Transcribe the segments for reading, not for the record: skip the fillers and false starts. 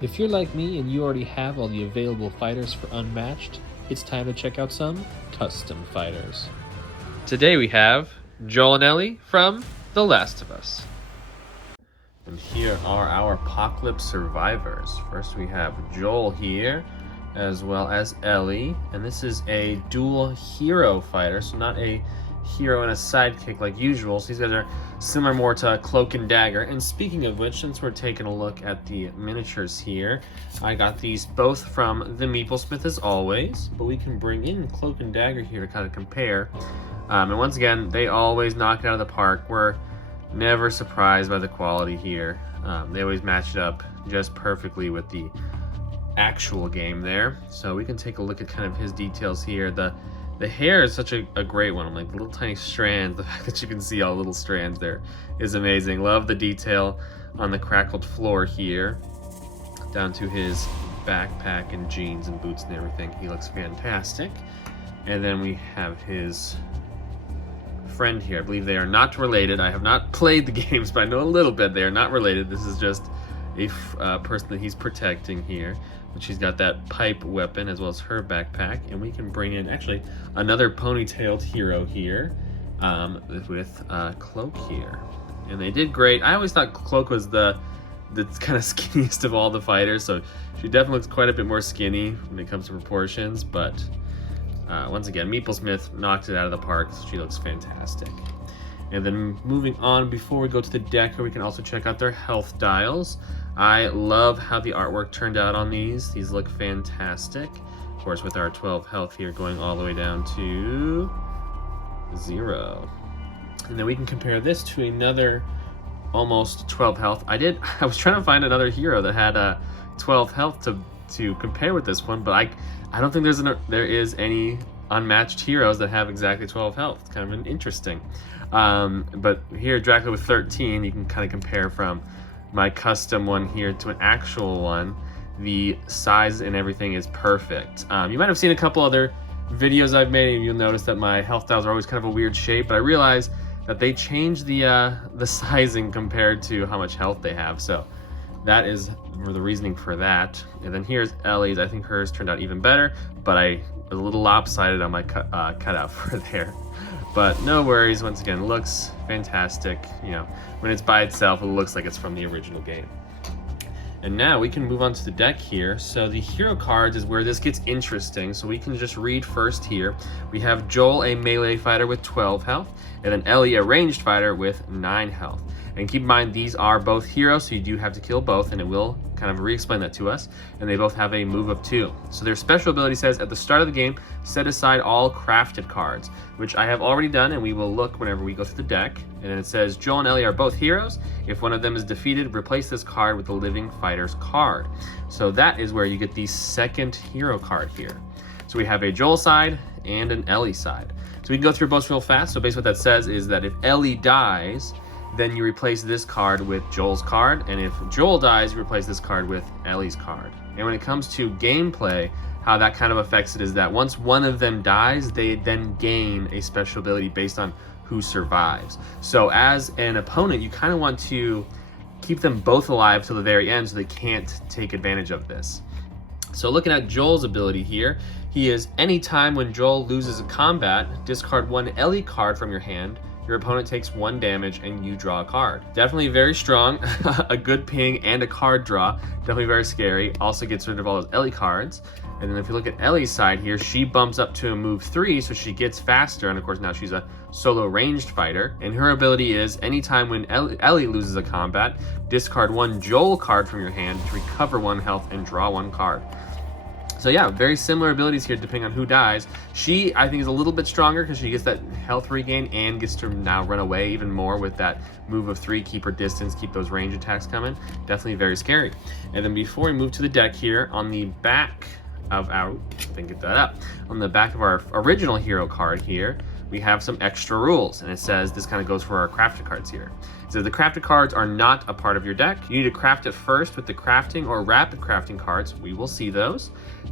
If you're like me and you already have all the available fighters for Unmatched, it's time to check out some custom fighters. Today we have Joel and Ellie from The Last of Us. And here are our Apocalypse survivors. First we have Joel here, as well as Ellie. And this is a dual hero fighter, so not a hero and a sidekick like usual. So these guys are similar more to Cloak and Dagger. And speaking of which, since we're taking a look at the miniatures here, I got these both from the Meeplesmith as always, but we can bring in Cloak and Dagger here to kind of compare. And once again, they always knock it out of the park. We're never surprised by the quality here. They always match it up just perfectly with the actual game there. So we can take a look at kind of his details here. The hair is such a great one. Like the little tiny strands, the fact that you can see all the little strands there is amazing. Love the detail on the crackled floor here, down to his backpack and jeans and boots and everything. He looks fantastic. And then we have his friend here. I believe they are not related. I have not played the games, but I know a little bit. They are not related. This is just a person that he's protecting here, but she's got that pipe weapon as well as her backpack. And we can bring in actually another ponytailed hero here with Cloak here. And they did great. I always thought Cloak was the kind of skinniest of all the fighters, so she definitely looks quite a bit more skinny when it comes to proportions, but once again, Meeplesmith knocked it out of the park. So she looks fantastic. And then moving on, before we go to the deck, we can also check out their health dials. I love how the artwork turned out on these. These look fantastic. Of course, with our 12 health here going all the way down to 0. And then we can compare this to another almost 12 health. I was trying to find another hero that had 12 health to compare with this one, but I don't think there is any unmatched heroes that have exactly 12 health. It's kind of interesting. But here, Dracula with 13, you can kind of compare from my custom one here to an actual one. The size and everything is perfect. You might have seen a couple other videos I've made, and you'll notice that my health dials are always kind of a weird shape, but I realized that they changed the sizing compared to how much health they have. So that is the reasoning for that. And then here's Ellie's. I think hers turned out even better, but I was a little lopsided on my cutout for there. But no worries. Once again, looks fantastic. You know, when it's by itself, it looks like it's from the original game. And now we can move on to the deck here. So the hero cards is where this gets interesting. So we can just read first here. We have Joel, a melee fighter with 12 health, and then Ellie, a ranged fighter with 9 health. And keep in mind, these are both heroes, so you do have to kill both, and it will kind of re-explain that to us. And they both have a move of 2. So their special ability says, at the start of the game, set aside all crafted cards, which I have already done, and we will look whenever we go through the deck. And then it says, Joel and Ellie are both heroes. If one of them is defeated, replace this card with the living fighter's card. So that is where you get the second hero card here. So we have a Joel side and an Ellie side. So we can go through both real fast. So basically what that says is that if Ellie dies, then you replace this card with Joel's card, and if Joel dies, you replace this card with Ellie's card. And when it comes to gameplay, how that kind of affects it is that once one of them dies, they then gain a special ability based on who survives. So as an opponent, you kind of want to keep them both alive till the very end so they can't take advantage of this. So looking at Joel's ability here, he is anytime when Joel loses a combat, discard one Ellie card from your hand. Your opponent takes 1 damage and you draw a card. Definitely very strong, a good ping and a card draw. Definitely very scary. Also gets rid of all those Ellie cards. And then if you look at Ellie's side here, she bumps up to a move 3, so she gets faster. And of course now she's a solo ranged fighter. And her ability is anytime when Ellie loses a combat, discard 1 Joel card from your hand to recover 1 health and draw 1 card. So yeah, very similar abilities here depending on who dies. She, I think, is a little bit stronger because she gets that health regain and gets to now run away even more with that move of 3, keep her distance, keep those range attacks coming. Definitely very scary. And then before we move to the deck here, on the back of our, I think get that up, on the back of our original hero card here, we have some extra rules, and it says this kind of goes for our crafted cards here. It says the crafted cards are not a part of your deck. You need to craft it first with the crafting or rapid crafting cards. We will see those.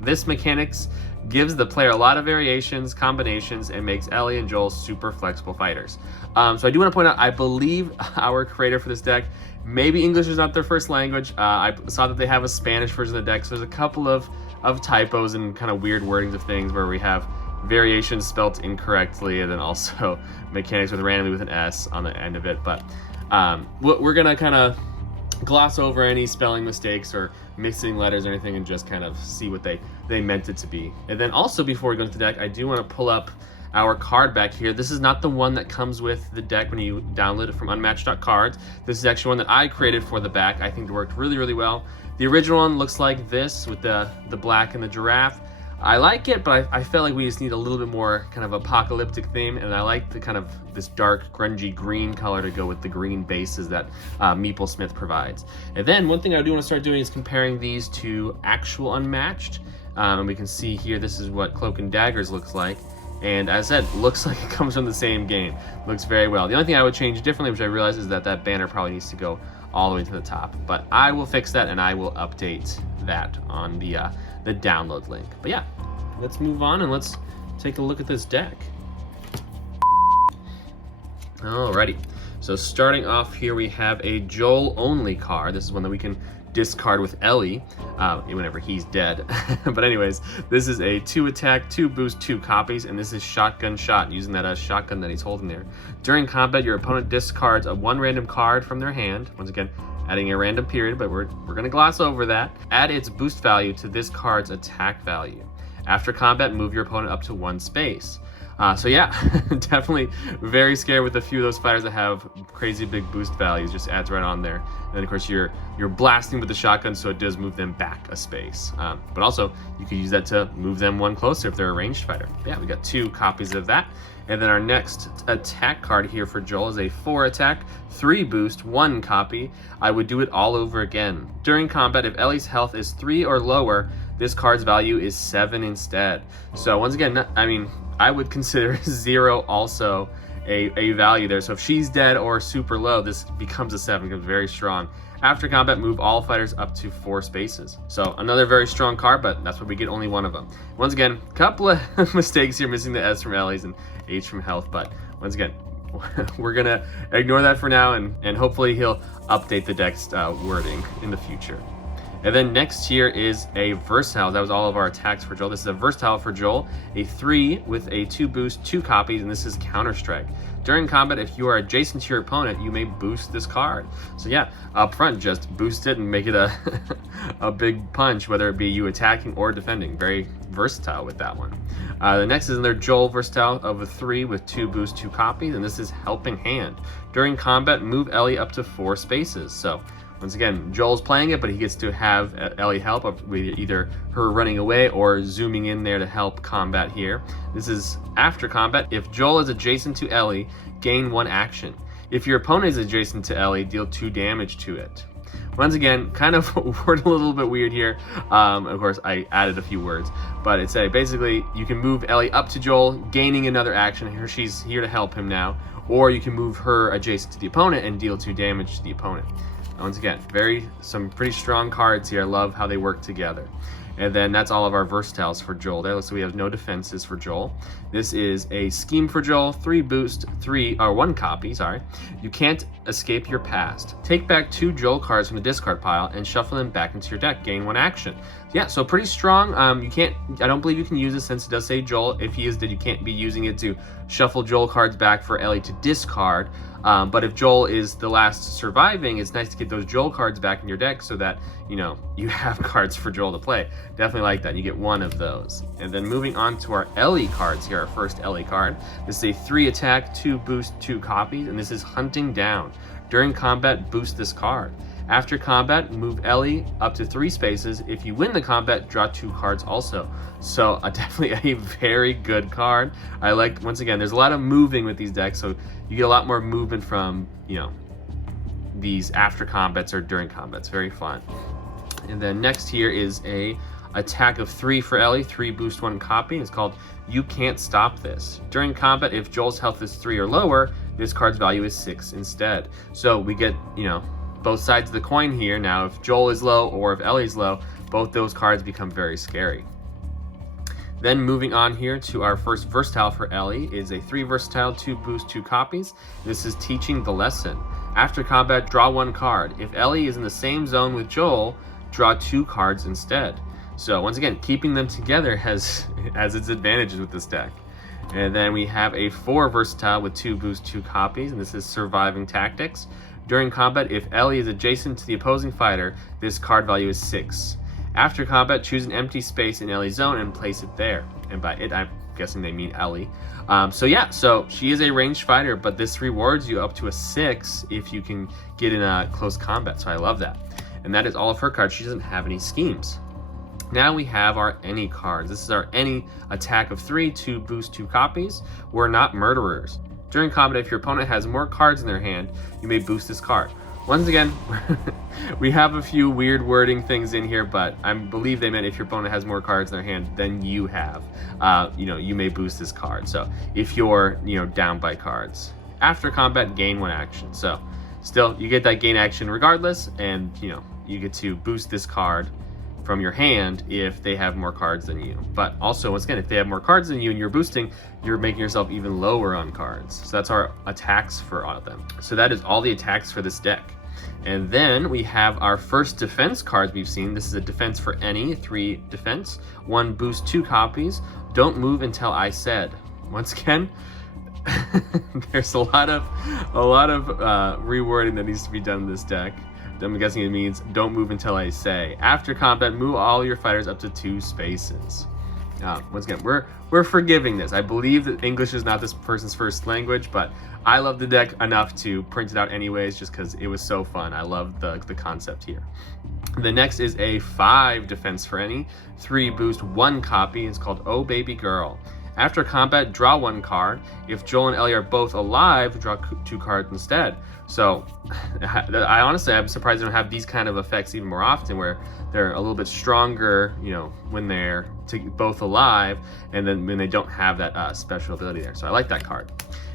This mechanics gives the player a lot of variations, combinations, and makes Ellie and Joel super flexible fighters. So I do want to point out, I believe our creator for this deck, maybe English is not their first language. I saw that they have a Spanish version of the deck, so there's a couple of typos and kind of weird wordings of things where we have variations spelt incorrectly, and then also mechanics with randomly with an S on the end of it. But we're gonna kind of gloss over any spelling mistakes or mixing letters or anything and just kind of see what they meant it to be. And then also, before we go into the deck, I do want to pull up our card back here. This is not the one that comes with the deck when you download it from unmatched.cards. This is actually one that I created for the back. I think it worked really, really well. The original one looks like this with the black and the giraffe. I like it, but I felt like we just need a little bit more kind of apocalyptic theme, and I like the kind of this dark, grungy green color to go with the green bases that Meeple Smith provides. And then one thing I do want to start doing is comparing these to actual Unmatched. And we can see here, this is what Cloak and Daggers looks like. And as I said, looks like it comes from the same game. Looks very well. The only thing I would change differently, which I realize, is that banner probably needs to go all the way to the top. But I will fix that, and I will update that on the download link. But yeah, let's move on and let's take a look at this deck. Alrighty, so starting off here, we have a Joel only card. This is one that we can discard with Ellie whenever he's dead. But anyways, this is a 2 attack, 2 boost, 2 copies, and this is shotgun shot, using that shotgun that he's holding there. During combat, your opponent discards one random card from their hand. Once again, adding a random period, but we're going to gloss over that. Add its boost value to this card's attack value. After combat, move your opponent up to 1 space. So yeah, definitely very scared with a few of those fighters that have crazy big boost values. Just adds right on there. And then of course you're blasting with the shotgun, so it does move them back a space. But also you could use that to move them 1 closer if they're a ranged fighter. Yeah, we got 2 copies of that. And then our next attack card here for Joel is a 4 attack, 3 boost, 1 copy. I would do it all over again. During combat, if Ellie's health is 3 or lower, this card's value is 7 instead. So once again, I mean, I would consider 0 also a value there. So if she's dead or super low, this becomes a 7, becomes very strong. After combat, move all fighters up to 4 spaces. So another very strong card, but that's what we get, only 1 of them. Once again, a couple of mistakes here, missing the S from Ellie's and H from health, but once again, we're gonna ignore that for now, and hopefully he'll update the deck's wording in the future. And then next here is a versatile. That was all of our attacks for Joel. This is a versatile for Joel, a 3 with a 2 boost, 2 copies, and this is Counter Strike. During combat, if you are adjacent to your opponent, you may boost this card. So yeah, up front, just boost it and make it a big punch, whether it be you attacking or defending. Very versatile with that one. The next is another Joel versatile of a 3 with 2 boost, 2 copies, and this is Helping Hand. During combat, move Ellie up to 4 spaces. So once again, Joel's playing it, but he gets to have Ellie help with either her running away or zooming in there to help combat here. This is after combat. If Joel is adjacent to Ellie, gain 1 action. If your opponent is adjacent to Ellie, deal 2 damage to it. Once again, kind of word a little bit weird here. Of course, I added a few words, but it's basically you can move Ellie up to Joel, gaining another action. Here she's here to help him now, or you can move her adjacent to the opponent and deal 2 damage to the opponent. Once again, some pretty strong cards here. I love how they work together. And then that's all of our versatiles for Joel there. So we have no defenses for Joel. This is a scheme for Joel, 3 boost, 1 copy, sorry. You can't escape your past. Take back 2 Joel cards from the discard pile and shuffle them back into your deck. Gain 1 action. Yeah, so pretty strong. I don't believe you can use it since it does say Joel. If he is dead, you can't be using it to shuffle Joel cards back for Ellie to discard. But if Joel is the last surviving, it's nice to get those Joel cards back in your deck so that, you know, you have cards for Joel to play. Definitely like that. You get 1 of those. And then moving on to our Ellie cards here, our first Ellie card. This is a 3 attack, 2 boost, 2 copies, and this is Hunting Down. During combat, boost this card. After combat, move Ellie up to 3 spaces. If you win the combat, draw 2 cards also. So definitely a very good card. I like, once again, there's a lot of moving with these decks, so you get a lot more movement from, you know, these after combats or during combats. Very fun. And then next here is a attack of 3 for Ellie, 3 boost 1 copy. It's called You Can't Stop This. During combat, if Joel's health is 3 or lower, this card's value is 6 instead. So we get, both sides of the coin here. Now, if Joel is low or if Ellie's low, both those cards become very scary. Then moving on here to our first versatile for Ellie is a 3 versatile, 2 boost, 2 copies. This is Teaching the Lesson. After combat, draw 1 card. If Ellie is in the same zone with Joel, draw 2 cards instead. So once again, keeping them together has its advantages with this deck. And then we have a 4 versatile with 2 boost, 2 copies, and this is Surviving Tactics. During combat, if Ellie is adjacent to the opposing fighter, this card value is 6. After combat, choose an empty space in Ellie's zone and place it there. And by it, I'm guessing they mean Ellie. So she is a ranged fighter, but this rewards you up to a 6 if you can get in a close combat, so I love that. And that is all of her cards. She doesn't have any schemes. Now we have our Any cards. This is our Any attack of 3, 2 boost, 2 copies. We're not murderers. During combat, if your opponent has more cards in their hand, you may boost this card. Once again, we have a few weird wording things in here, but I believe they meant if your opponent has more cards in their hand than you have, you may boost this card. So if you're, down by cards. After combat, gain 1 action. So still, you get that gain action regardless, and, you get to boost this card from your hand if they have more cards than you. But also, once again, if they have more cards than you and you're boosting, you're making yourself even lower on cards. So that's our attacks for all of them. So that is all the attacks for this deck. And then we have our first defense cards we've seen. This is a defense for Any, 3 defense, 1 boost, 2 copies. Don't move until I said. Once again, there's a lot of rewording that needs to be done in this deck. I'm guessing it means don't move until I say. After combat, move all your fighters up to 2 spaces. Once again, we're forgiving this. I believe that English is not this person's first language, but I love the deck enough to print it out anyways, just because it was so fun. I love the concept here. The next is a 5 defense for Any, 3 boost, 1 copy. It's called Oh Baby Girl. After combat, draw 1 card. If Joel and Ellie are both alive, draw 2 cards instead. So, I'm surprised they don't have these kind of effects even more often, where they're a little bit stronger, when they're both alive, and then when they don't have that special ability there. So I like that card.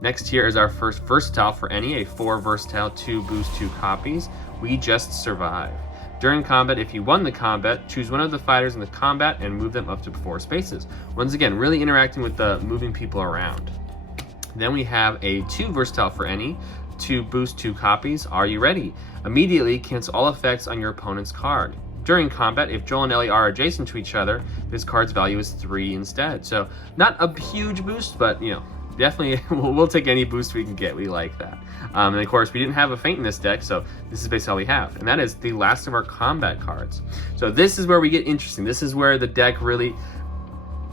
Next here is our first versatile for Any, a 4 versatile, 2 boost, 2 copies. We Just Survive. During combat, if you won the combat, choose one of the fighters in the combat and move them up to 4 spaces. Once again, really interacting with the moving people around. Then we have a 2 versatile for Any, 2 boost, 2 copies. Are you ready? Immediately cancel all effects on your opponent's card. During combat, if Joel and Ellie are adjacent to each other, this card's value is 3 instead. So not a huge boost, but definitely we'll take any boost we can get. We like that. And of course, we didn't have a feint in this deck, so this is basically all we have. And that is the last of our combat cards. So this is where we get interesting. This is where the deck really,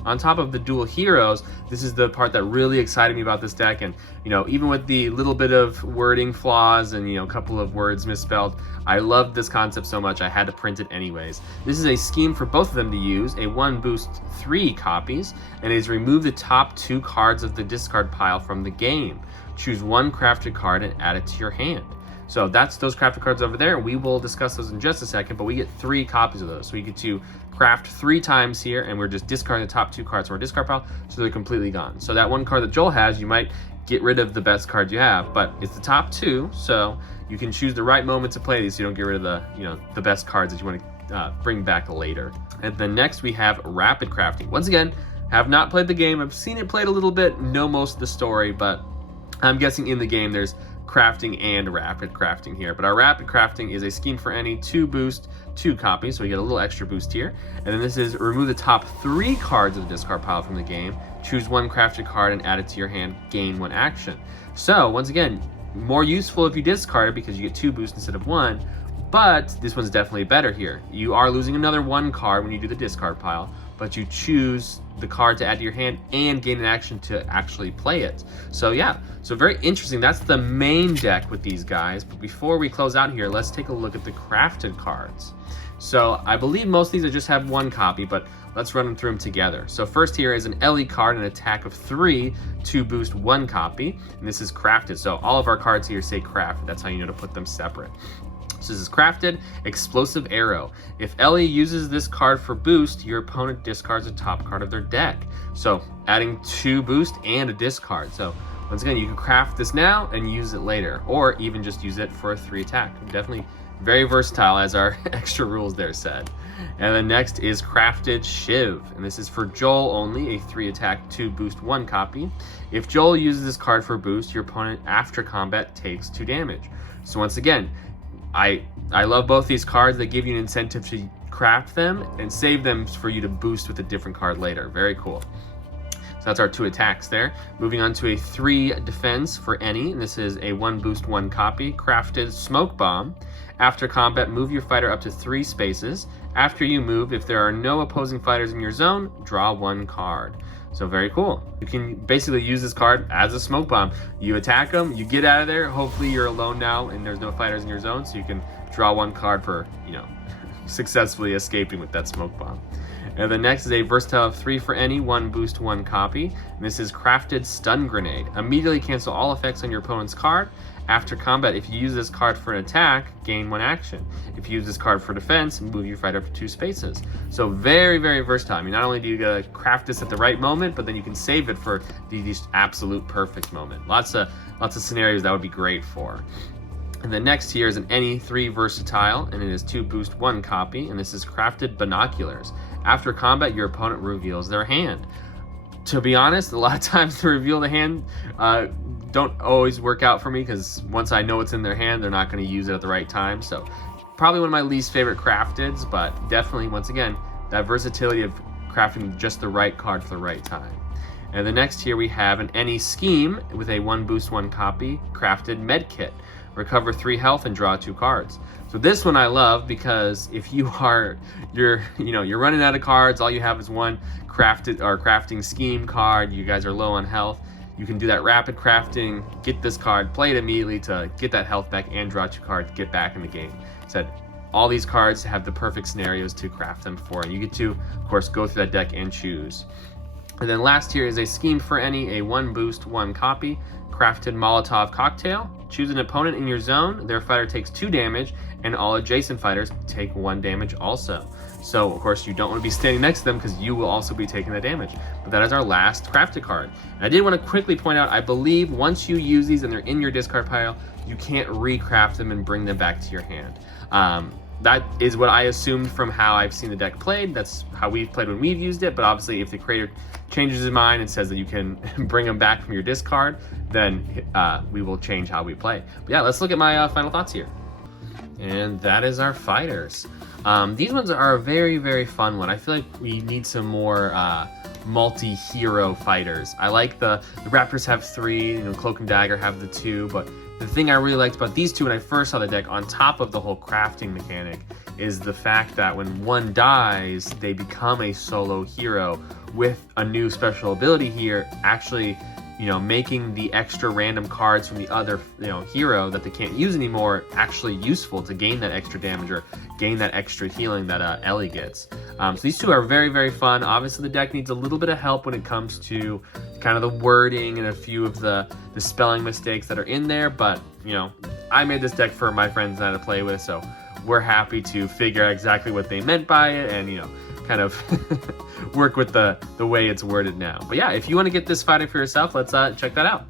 on top of the dual heroes, this is the part that really excited me about this deck. And even with the little bit of wording flaws and a couple of words misspelled, I loved this concept so much I had to print it anyways. This is a scheme for both of them to use, a 1 boost, 3 copies, and it is remove the top 2 cards of the discard pile from the game. Choose 1 crafted card and add it to your hand. So that's those crafted cards over there. We will discuss those in just a second, but we get 3 copies of those. So we get to craft 3 times here, and we're just discarding the top 2 cards from our discard pile, so they're completely gone. So that 1 card that Joel has, you might get rid of the best cards you have, but it's the top 2, so you can choose the right moment to play these, so you don't get rid of the best cards that you want to bring back later. And then next we have rapid crafting. Once again, have not played the game. I've seen it played a little bit, know most of the story, but I'm guessing in the game there's crafting and rapid crafting here. But our rapid crafting is a scheme for Any, 2 boost, 2 copies, so we get a little extra boost here. And then this is remove the top 3 cards of the discard pile from the game, choose 1 crafted card and add it to your hand, gain 1 action. So once again, more useful if you discard it because you get 2 boosts instead of 1, but this one's definitely better here. You are losing another 1 card when you do the discard pile, but you choose the card to add to your hand and gain an action to actually play it. So yeah, so very interesting. That's the main deck with these guys. But before we close out here, let's take a look at the crafted cards. So I believe most of these just have 1 copy, but let's run them through them together. So first here is an Ellie card, an attack of 3, 2 boost, 1 copy, and this is crafted. So all of our cards here say crafted. That's how you know to put them separate. So this is crafted Explosive Arrow. If Ellie uses this card for boost, your opponent discards a top card of their deck. So adding 2 boost and a discard. So once again, you can craft this now and use it later, or even just use it for a 3 attack. Definitely very versatile, as our extra rules there said. And then next is Crafted Shiv, and this is for Joel only, a 3 attack, 2 boost, 1 copy. If Joel uses this card for boost, your opponent after combat takes 2 damage. So once again, I love both these cards. They give you an incentive to craft them and save them for you to boost with a different card later. Very cool. So that's our 2 attacks there. Moving on to a 3 defense for any. And this is a 1 boost, 1 copy, Crafted Smoke Bomb. After combat, move your fighter up to 3 spaces. After you move, if there are no opposing fighters in your zone, draw 1 card. So very cool. You can basically use this card as a smoke bomb. You attack them, you get out of there. Hopefully you're alone now and there's no fighters in your zone, so you can draw 1 card for, successfully escaping with that smoke bomb. And the next is a versatile of 3 for any, 1 boost, 1 copy. And this is Crafted Stun Grenade. Immediately cancel all effects on your opponent's card. After combat, if you use this card for an attack, gain 1 action. If you use this card for defense, move your fighter up to 2 spaces. So very, very versatile. I mean, not only do you gotta craft this at the right moment, but then you can save it for the absolute perfect moment. Lots of scenarios that would be great for. And then next here is an any 3 versatile, and it is 2 boost, 1 copy, and this is Crafted Binoculars. After combat, your opponent reveals their hand. To be honest, a lot of times to reveal the hand don't always work out for me, because once I know what's in their hand, they're not going to use it at the right time. So probably one of my least favorite crafteds, but definitely, once again, that versatility of crafting just the right card for the right time. And the next here we have an any scheme with a 1 boost, 1 copy, Crafted Medkit. Recover 3 health and draw 2 cards. So this one I love, because if you're running out of cards, all you have is 1 crafting scheme card, you guys are low on health, you can do that rapid crafting, get this card, play it immediately to get that health back and draw 2 cards, get back in the game. Said all these cards have the perfect scenarios to craft them for, and you get to, of course, go through that deck and choose. And then last here is a scheme for any, a 1 boost, 1 copy, Crafted Molotov Cocktail. Choose an opponent in your zone, their fighter takes 2 damage, and all adjacent fighters take 1 damage also. So, of course, you don't want to be standing next to them, because you will also be taking that damage. But that is our last crafted card. And I did want to quickly point out, I believe once you use these and they're in your discard pile, you can't recraft them and bring them back to your hand. That is what I assumed from how I've seen the deck played. That's how we've played when we've used it. But obviously, if the creator changes his mind and says that you can bring them back from your discard, then we will change how we play. But yeah, let's look at my final thoughts here. And that is our fighters. These ones are a very, very fun one. I feel like we need some more multi-hero fighters. I like the Raptors have 3, Cloak and Dagger have the 2, but the thing I really liked about these 2 when I first saw the deck, on top of the whole crafting mechanic, is the fact that when one dies, they become a solo hero with a new special ability here, actually, making the extra random cards from the other, hero that they can't use anymore actually useful to gain that extra damage or gain that extra healing that Ellie gets. So these 2 are very, very fun. Obviously, the deck needs a little bit of help when it comes to kind of the wording and a few of the spelling mistakes that are in there, but, I made this deck for my friends and I to play with, so we're happy to figure out exactly what they meant by it and, kind of work with the way it's worded now. But yeah, if you want to get this fighter for yourself, let's check that out.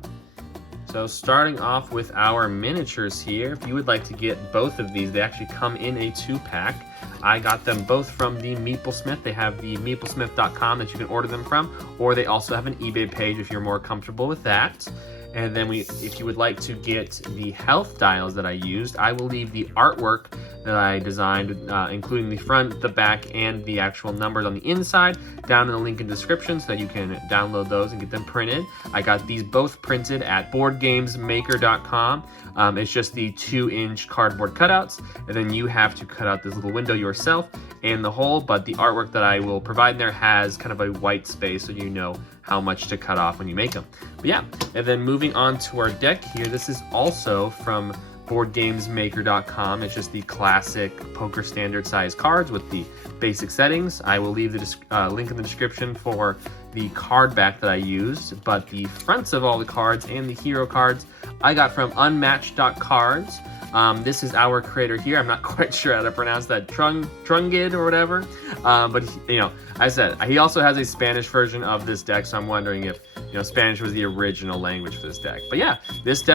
So starting off with our miniatures here, if you would like to get both of these, they actually come in a 2-pack. I got them both from the Meeplesmith. They have the meeplesmith.com that you can order them from, or they also have an eBay page if you're more comfortable with that. And then if you would like to get the health dials that I used, I will leave the artwork that I designed, including the front, the back, and the actual numbers on the inside, down in the link in the description so that you can download those and get them printed. I got these both printed at boardgamesmaker.com. It's just the 2-inch cardboard cutouts, and then you have to cut out this little window yourself and the hole, but the artwork that I will provide there has kind of a white space so you know how much to cut off when you make them. But yeah, and then moving on to our deck here, this is also from boardgamesmaker.com. It's just the classic poker standard size cards with the basic settings. I will leave the link in the description for the card back that I used, but the fronts of all the cards and the hero cards I got from Unmatched.cards. This is our creator here. I'm not quite sure how to pronounce that, Trungid or whatever. But you know, I said he also has a Spanish version of this deck, so I'm wondering if Spanish was the original language for this deck. But yeah, this deck